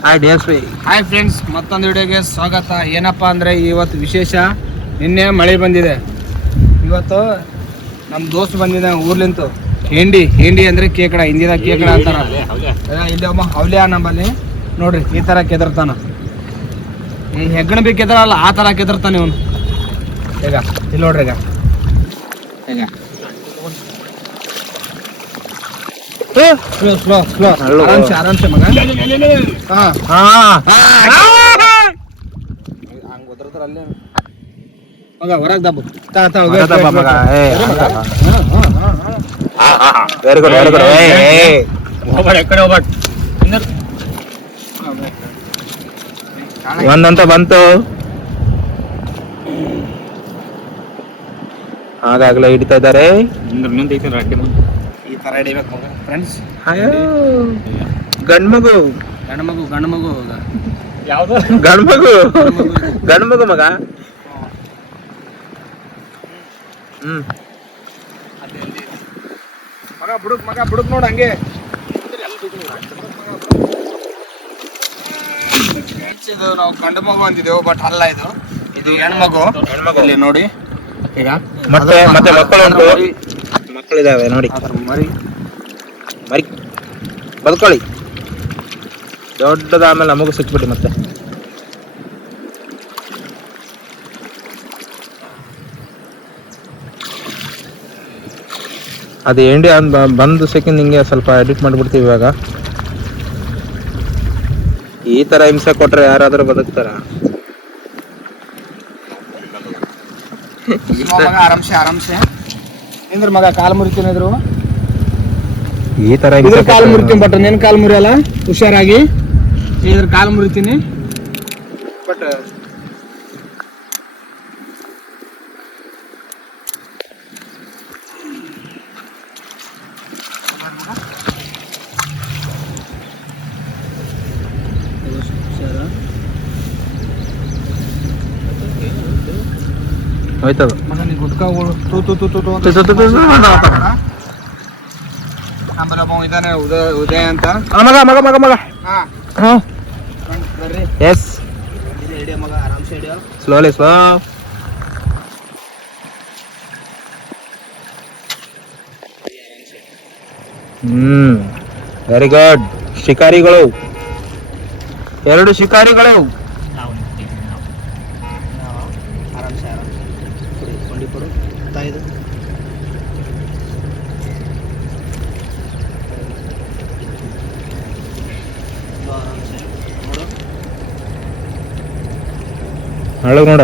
Hi DSP. Hi friends, ಮತ್ತೊಂದು ವಿಡಿಯೋಗೆ ಸ್ವಾಗತ. ಏನಪ್ಪ ಅಂದರೆ ಇವತ್ತು ವಿಶೇಷ. ನಿನ್ನೆ ಮಳೆ ಬಂದಿದೆ. ಇವತ್ತು ನಮ್ಮ ದೋಸ್ತ್ ಬಂದಿದೆ ಊರ್ಲಿಂತು. ಹಿಂಡಿ ಅಂದರೆ ಕೇಕಡ, ಹಿಂದಿದಾಗ ಕೇಕಡ ಅಂತಾರ. ಇಲ್ಲಿ ಒಬ್ಬ ಹೌಲ್ಯ ನಮ್ಮಲ್ಲಿ ನೋಡ್ರಿ, ಈ ಥರ ಕೆದರ್ತಾನ. ಈ ಹೆಗ್ಗಣ ಬಿ ಕೆದರಲ್ಲ, ಆ ಥರ ಕೆದರ್ತಾನೆ ಇವನು. ಈಗ ಇಲ್ಲಿ ನೋಡ್ರಿ, ಈಗ ಸ್ಲೋ ಆರಾಮ್ಸೆ ಮಗ. ಹಂಗ ಒದರ್ತಾರ ಅಲ್ಲೇ ಮಗ, ಹೊರಗೆ ದಬ್ಬು. Very good, very good. ಒಂದಂತ ಬಂತು. ಆಗಾಗ್ಲೇ ಹಿಡಿತಾ ಇದ್ದಾರೆ. ಈ ತರ ಹಿಡಿಬೇಕು ಮಗ ಫ್ರೆಂಡ್ಸ್. ಗಂಡ್ಮಗು ಯಾವ್ದು ಗಂಡ್ಮಗು ಮಗ. ಮಗ ಬುಡುಕ್ ನೋಡು ಹಂಗೆ. ಇದು ನಾವು ಗಂಡು ಮಗು ಅಂತಿದ್ದೇವೆ, ಬಟ್ ಅಲ್ಲ, ಇದು ಹೆಣ್ಮಗು. ಇಲ್ಲಿ ನೋಡಿ, ಈಗ ಮತ್ತೆ ಮಕ್ಕಳು ಉಂಟು, ಮಕ್ಕಳಿದಾವೆ ನೋಡಿ. ಮರಿ ಬದುಕೊಳ್ಳಿ. ದೊಡ್ಡದಾದ್ಮೇಲೆ ನಮಗೂ ಸಿಕ್ಬಿಟ್ಟು ಮತ್ತೆ ಅದು ಎಂಡಿ ಬಂದು ಸೆಕೆಂಡ್ ಹಿಂಗೆ ಸ್ವಲ್ಪ ಎಡಿಟ್ ಮಾಡಿಬಿಡ್ತೀವಿ. ಇವಾಗ ಈ ತರ ಹಿಂಸೆ ಕೊಟ್ರೆ ಯಾರಾದ್ರೂ ಬದುಕ್ತಾರ? ಆರಾಮ್ಸೆ ಇಂದ್ರ ಮಗ. ಕಾಲು ಮುರಿತೀನಿದ್ರು ಈ ತರ ಕಾಲು ಮುರಿತೀನಿ, ಬಟ್ ನಿನ್ ಕಾಲು ಮುರಿಯಲ್ಲ. ಹುಷಾರಾಗಿ ಇದ್ರ ಕಾಲು ಮುರಿತೀನಿ, ಬಟ್ ಹೋಯ್ತದ ಮಗ. ನೀ ಗುಟ್ಕಾಗಳು ಇದಾನೆ ಉದಯ ಅಂತ ಮಗ. ಬರ್ರಿ. ಎಸ್, ಹಿಡಿಯ ಮಗ, ಆರಾಮ್ಸೆ ಹಿಡಿಯೋ. Slowly slow. Very good. ಶಿಕಾರಿಗಳು, 2 ಶಿಕಾರಿಗಳು. ಆರಾಮ್ಸೆ ಕೊಂಡಿ ಕೊಡು ತಾಯಿದು. ಹಳಗ್ ನೋಡ.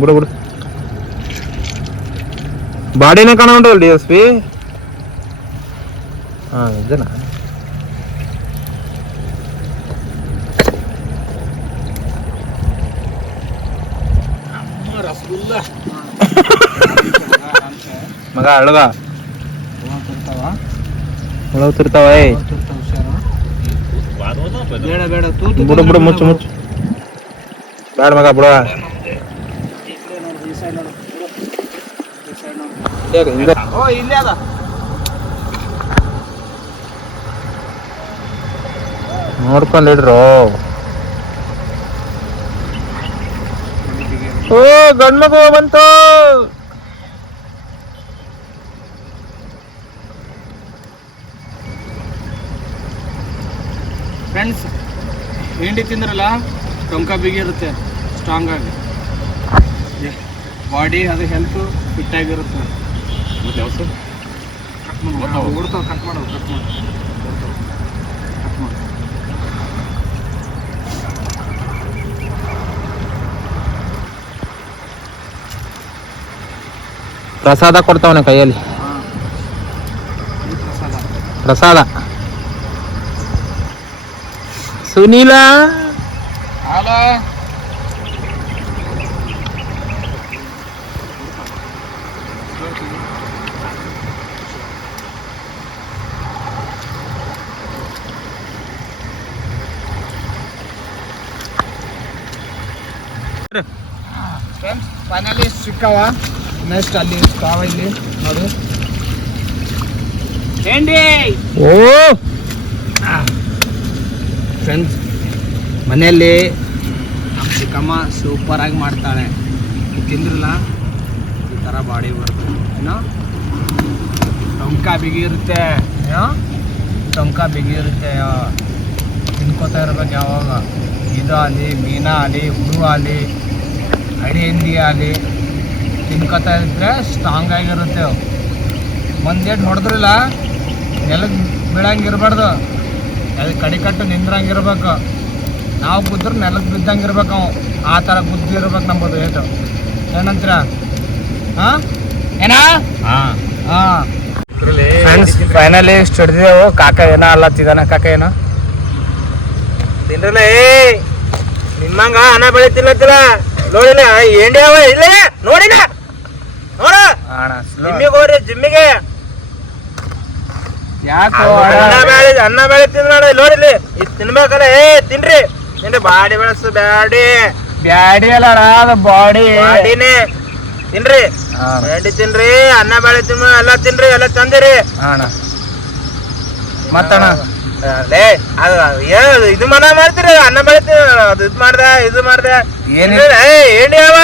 ಬಿಡು ಬಾಡಿನೇ ಕಾಣ ಉಂಟಲ್ಲ ಡಿ.ಎಸ್.ಪಿ. ಹಾ, ಇದನ್ನ ಮಗ ಅಳಗ ಉಳಗ್ತಿರ್ತಾವ. ಬಿಡು ಮುಚ್ಚು ಬೇಡ ಮಗ, ಬಿಡುವ. ನೋಡ್ಕೊಂಡು ಇಡ್ರು. ಓ, ಗಂಡ್ಮಗು ಬಂತು. ಫ್ರೆಂಡ್ಸ್, ಹಿಂಡಿ ತಿಂದ್ರಲ್ಲ, ಟೊಂಕ ಬಿಗಿರುತ್ತೆ, ಸ್ಟ್ರಾಂಗ್ ಆಗಿ. ಬಾಡಿ ಅದು ಹೆಲ್ತ್ ಫಿಟ್ ಆಗಿರುತ್ತೆ. ಓಡ್ತಾವ, ಕಟ್ ಮಾಡು. ಪ್ರಸಾದ ಕೊಡ್ತಾವನೆ ಕೈಯಲ್ಲಿ. ಪ್ರಸಾದ. ಸುನೀಲ, ಫ್ರೆಂಡ್ಸ್ ಫೈನಲಿ ಸಿಕ್ಕವ ನೆಕ್ಸ್ಟ್ ಅಲ್ಲಿ ಸ್ಟಾವ್ ಇಲ್ಲಿ ನೋಡು ಹೆಂಡಿ. ಓ ಫ್ರೆಂಡ್ಸ್, ಮನೆಯಲ್ಲಿ ನಮ್ಮ ಚಿಕ್ಕಮ್ಮ ಸೂಪರಾಗಿ ಮಾಡ್ತಾಳೆ. ತಿಂದ್ರಲ್ಲ ಈ ಥರ ಬಾಡಿ ಬರುತ್ತೆ. ಏನೋ ಟೊಂಕ ಬಿಗಿರುತ್ತೆ, ಏನೋ ಟೊಂಕ ಬಿಗಿರುತ್ತೆ. ತಿನ್ಕೋತಾ ಇರ್ಬೇಕು ಯಾವಾಗ. ಇದು ಆಗಲಿ, ಮೀನಾ ಆಗಲಿ, ಹುಳು ಆಗಲಿ, ಅಡಿ ಹಿಂಡಿ ಆಗಲಿ ತಿನ್ಕೋತಾ ಇದ್ರೆ ಸ್ಟ್ರಾಂಗ್ ಆಗಿರುತ್ತೆ. ಒಂದೇಟು ಹೊಡೆದ್ರಿಲ್ಲ ನೆಲಕ್ಕೆ ಬೀಳಂಗಿರ್ಬಾರ್ದು, ಅದು ಕಡಿಕಟ್ಟು ನಿಂದ್ರಂಗಿರ್ಬೇಕು. ನಾವು ಗುದ್ರೆ ನೆಲಕ್ಕೆ ಬಿದ್ದಂಗೆ ಇರ್ಬೇಕು. ಅವು ಆ ಥರ ಬುದ್ಧಿ ಇರ್ಬೇಕು ನಮ್ಮದು. ಏಟು ಏನಂತೀರ? ಹಾಂ ಏನಾ? ಹಾಂ ಹಾಂ ಫ್ರೆಂಡ್ಸ್, ಫೈನಲಿ ಇಷ್ಟು ಹಿಡ್ದಿದ್ದೆವು. ಕಾಕ ಏನೋ ಅಲ್ಲತ್ತಿದಾನ. ಕಾಕ ಏನೋ ತಿನ್ರಲ್ಲ. ನಿಮ್ಮಂಗ ಹಣ ಬೆಳಿತಿಲ್ಲತ್ತಿಲ್ಲ ನೋಡಿಲ್ಲ. ಏಂಡಿ ಅವ ಇಲ್ಲ ನೋಡಿನ ನೋಡ. ಜಿಮ್ಮಿಗೆ ಹೋಗ್ರಿ, ಜಿಮ್ಮಿಗೆ. ಯಾಕೋ ಅನ್ನ ಬೆಳೆ ತಿಂದ್ ನೋಡ ನೋಡಿಲಿ. ಇದು ತಿನ್ಬೇಕಲ್ಲ. ತಿನ್ರಿ ತಿನ್ರಿ. ಬಾಡಿ ಬೆಳೆಸು. ಬ್ಯಾಡಿ ಅಲ್ಲ ಅದು ಬಾಡಿ. ಬಾಡಿನೇ ತಿನ್ರಿ. ಬ್ಯಾಡಿ ತಿನ್ರಿ, ಅನ್ನ ಬೆಳೆ ತಿನ್ ಎಲ್ಲ ತಿನ್ರಿ, ಎಲ್ಲ ತಂದಿರಿ. ಅಣ್ಣ ಮತ್ತಣ್ಣ ಲೇ ಅದು ಇದು ಮನ ಮಾಡ್ತೀರಿ. ಅನ್ನ ಬೆಳೆ ಅದು ಇದು ಮಾಡ್ದೆ ಇದು ಮಾಡ್ದೆ ಏನಿ ಅವ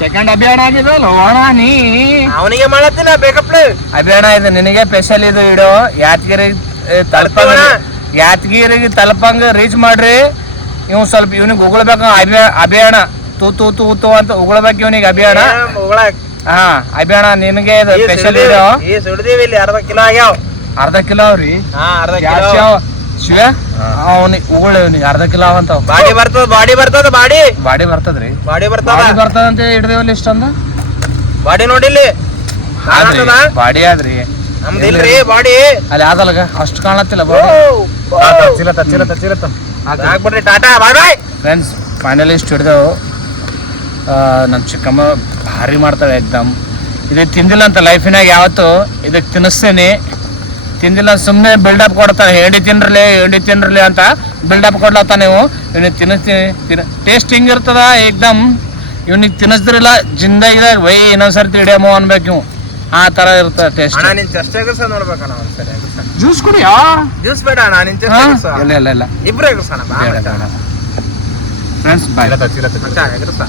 ಸೆಕೆಂಡ್ ಅಭಿಯಾನ ಆಗಿದೆ ಅಣ್ಣ. ನೀ ಅವನಿಗೆ ಮಾಡತ್ತೀನ ಬೇಕಪ್ಪ. ಅಭಿಯಾನ ಇದು ನಿನಗೆ ಸ್ಪೆಷಲ್. ಇದು ಇಡು ಯಾದಗಿರಿಗೆ ತಲುಪಂಗ ರೀಚ್ ಮಾಡ್ರಿ. ಇವ್ ಸ್ವಲ್ಪ ಇವ್ನಿಗೆ ಉಗುಳ್ಬೇಕು. ಅಭಿಯಾನ ತೂತು ಅಂತ ಉಗುಳ್ಬೇಕು ಇವನಿಗೆ. ಅಭಿಯಾನ ಹಾ ಅಭಿಯಾನ ನಿನಗೆ ಸ್ಪೆಷಲ್ ಇಡು. ಈ ಸುಡ್ದೀವಿ ಇಲ್ಲಿ ಅರ್ಧ ಕಿಲೋ ಆಗ್ಯಾವ. ಅರ್ಧ ಕಿಲೋ ಅವ್ರಿ. ಶಿವ ಅವನಿಗೆ ಉಗುಳವ್ನಿಗೆ ಅರ್ಧ ಕಿಲೋ ಅವಂತ. ಬಾಡಿ ಬರ್ತದ ಬಾಡಿ ಬಾಡಿ ಬರ್ತದ್ರಿ. ಬಾಡಿ ಬರ್ತದ ಅಂತ ಹಿಡ್ದೇವಲ್ಲಿ ಇಷ್ಟೊಂದು ಬಾಡಿ ನೋಡಿಲ್ಲಿ. ಬಾಡಿ ಆದ್ರಿ ನಮ್ದಿಲ್ರಿ ಬಾಡಿ. ಅಲ್ಲಿ ಆದಲ್ಗ ಅಷ್ಟು ಕಾಣತ್ತಿಲ್ಲ ಬಾಡಿ. ಹಾಕ್ಬಿಡ್ರಿ. ಟಾಟಾ ಬಾಯ್ ಬಾಯ್. ಫ್ರೆಂಡ್ಸ್, ಫೈನಲಿ ಇಷ್ಟು ಹಿಡ್ದೆವು. ನಮ್ಮ ಚಿಕ್ಕಮ್ಮ ಭಾರಿ ಮಾಡ್ತಾಳೆ ಎಕ್ದಮ್. ಇದು ತಿಂದಿಲ್ಲ ಅಂತ ಲೈಫಿನಾಗ ಯಾವತ್ತು ಇದಕ್ಕೆ ತಿನ್ನಿಸ್ತೇನೆ. ತಿಂದಿಲ್ಲ ಸುಮ್ಮನೆ ಬಿಲ್ಡಪ್ ಕೊಡ್ತಾನೆ. ಏಡಿ ತಿನ್ರಲಿ ಅಂತ ಬಿಲ್ಡಪ್ ಕೊಡ್ಲತ್ತ. ನೀವು ಇವ್ನಿಗೆ ತಿನ್ನಿಸ್ತೀನಿ. ಟೇಸ್ಟ್ ಹಿಂಗಿರ್ತದ ಏಕ್ದಮ್. ಇವ್ನಿಗೆ ತಿನ್ನಿಸ್ದ್ರಿಲ್ಲ ಜಿಂದಾಗಿದಾಗ ವೈ ಇನ್ನೊಂದ್ಸರ್ತಿ ಹಿಡಿಯಮೋ ಅನ್ಬೇಕು. ಇವು ಆ ಥರ ಇರ್ತದೆ ಟೇಸ್ಟ್. ನಿನ್ ಚೆಸ್ಟ್ ಎಗರ್ಸ ನೋಡ್ಬೇಕಣ್ಣ ಒಂದ್ಸರಿ. ಜ್ಯೂಸ್ ಕುಡಿ. ಜ್ಯೂಸ್ ಬೇಡ ಅಣ್ಣ, ನಿನ್ ಚೆಸ್ಟ್ ಎಗರ್ಸ. ಇಲ್ಲ ಇಬ್ರು ಎಗರ್ಸಣ. Friends bye. ಎಗರ್ಸ